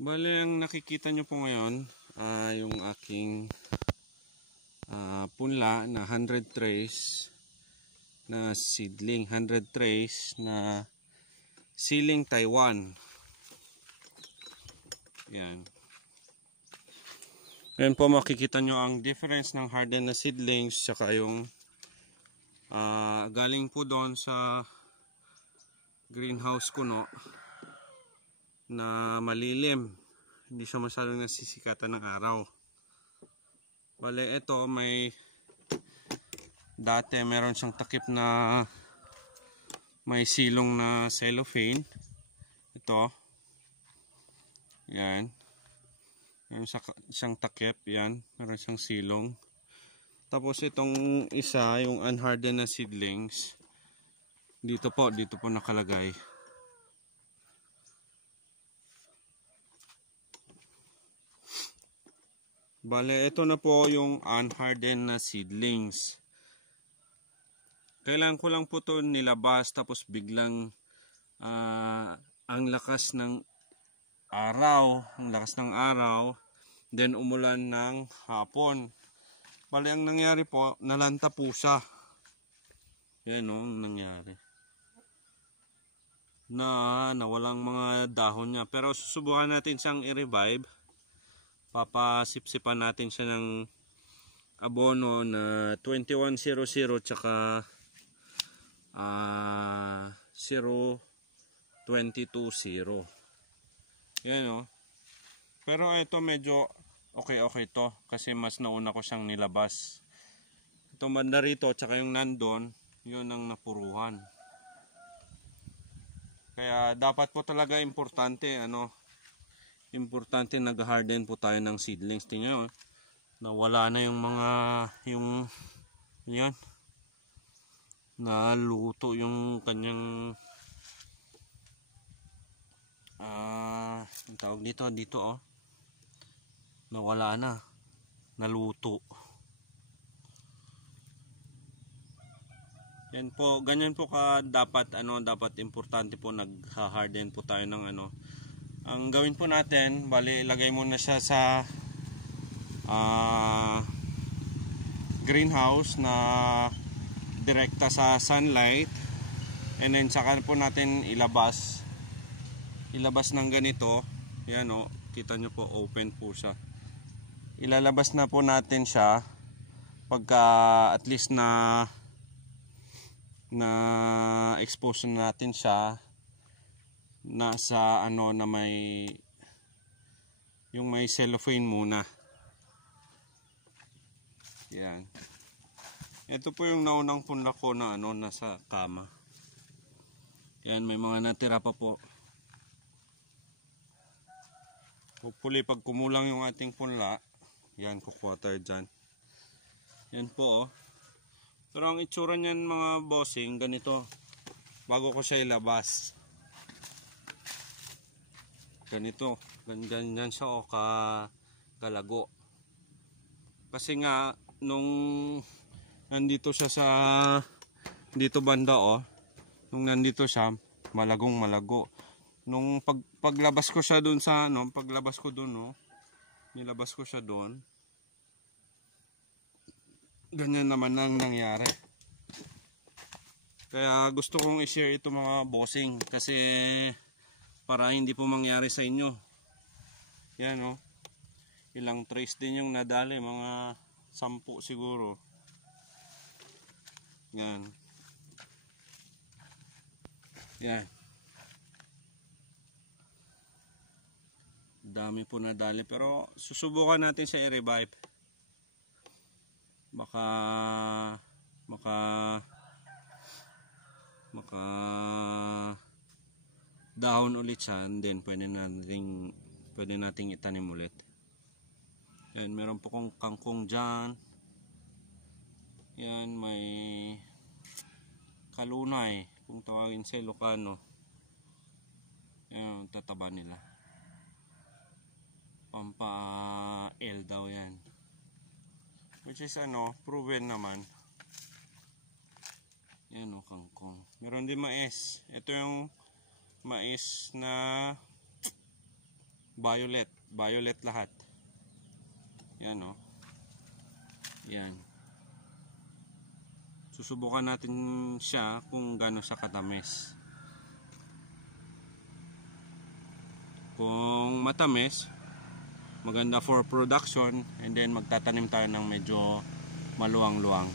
Bale, ang nakikita nyo po ngayon yung aking punla na 100 trays na seedling, 100 trays na siling Taiwan. Yan. Ngayon po makikita nyo ang difference ng hardened na seedlings saka yung galing po doon sa greenhouse kuno na malilim, hindi siya masyadong nasisikatan ng araw. Bale, ito dati meron siyang takip na may silong na cellophane. Ito, yan, meron siyang takip, yan, meron siyang silong. Tapos itong isa, yung unhardened na seedlings, dito po nakalagay. Bale, ito na po yung unhardened na seedlings. Kailangan ko lang po ito nilabas, tapos biglang ang lakas ng araw, then umulan ng hapon. Bale, ang nangyari po, nalanta po siya. Yan o, ang nangyari. Nawalang mga dahon niya. Pero susubukan natin siyang i-revive. Papasipsipan natin siya ng abono na 2100 tsaka 0220. Yan o. Pero ito medyo okay to kasi mas nauna ko siyang nilabas. Itong banda rito tsaka yung nandun, yun ang napuruhan. Kaya dapat po talaga importante nag-harden po tayo ng seedlings. Tingnan nyo, nawala na yung mga yan, naluto yung kanyang ang tawag dito oh, nawala na, naluto. Yan po, ganyan po ka dapat importante po nag-harden po tayo ng Ang gawin po natin, bali ilagay muna siya sa greenhouse na direkta sa sunlight, and then saka po natin ilabas ng ganito. Yan o, kita nyo po, open po siya. Ilalabas na po natin siya pagka at least na expose natin siya nasa na may cellophane muna. Yan. Ito po yung naunang punla ko na nasa kama. Yan, may mga natira pa po. Hopefully pag kumulang yung ating punla, yan, kukuha tayo dyan. Yan po oh. Pero ang itsura niyan mga bossing, ganito. Bago ko siya ilabas, ganito, ganyan siya o kalago. Kasi nga nung nandito siya sa dito banda nung nandito siya, malagong malago. Nung paglabas ko siya doon sa paglabas ko doon nilabas ko siya doon, ganyan naman ang nangyari. Kaya gusto kong i-share ito mga bossing kasi para hindi po mangyari sa inyo. Yan ilang trays din yung nadali, mga 10 siguro. Yan. Yan. Dami po nadali, pero susubukan natin siya i-revive. Baka dahon ulit siya, and then pwede nating itanim ulit. Yan, meron po kong kangkong dyan. Yan, may kalunay kung tawagin sa Ilocano. Yan, tataba nila. Pampa-L daw yan, which is proven naman. Yan kangkong. Meron din mais. Ito yung mais na violet lahat. Yan oh. Yan. Susubukan natin siya kung gaano siya katamis. Kung matamis, maganda for production, and then magtatanim tayo ng medyo maluwang-luwang.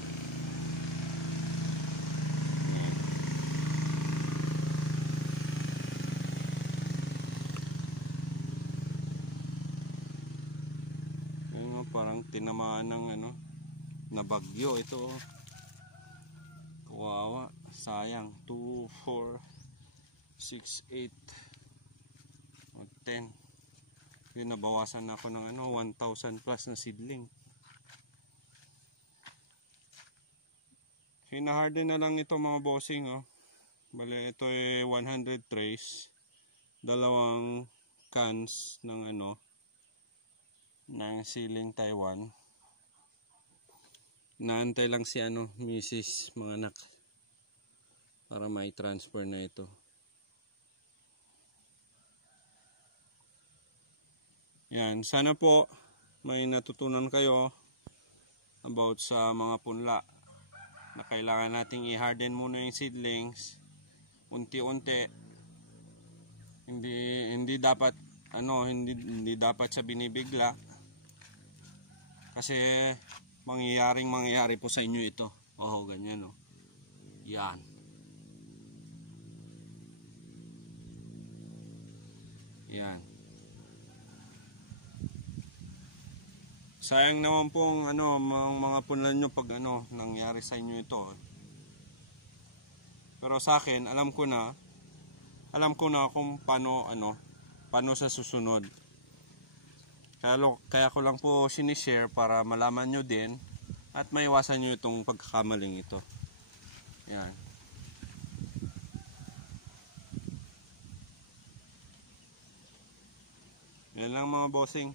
Parang tinamaan ng na bagyo ito. Kawawa, sayang. 2, 4, 6, 8 10. Yun, nabawasan na ako ng 1,000 plus na seedling. Hinaharden na lang ito mga bossing oh. Bale ito 100 trays, 2 cans ng ng siling Taiwan. Naantay lang si Mrs. mga anak para may transfer na ito. Yan, sana po may natutunan kayo about sa mga punla na kailangan nating i-harden muna yung seedlings unti-unti. Hindi dapat hindi dapat siya binibigla. Kasi mangyayari po sa inyo ito. Oh, ganyan oh. Yan. Yan. Sayang naman pong mga punlan nyo pag nangyari sa inyo ito. Pero sa akin, alam ko na kung paano sa susunod. Kaya ko lang po sinishare para malaman nyo din at maiwasan nyo itong pagkakamaling ito. Yan. Yan lang mga bossing.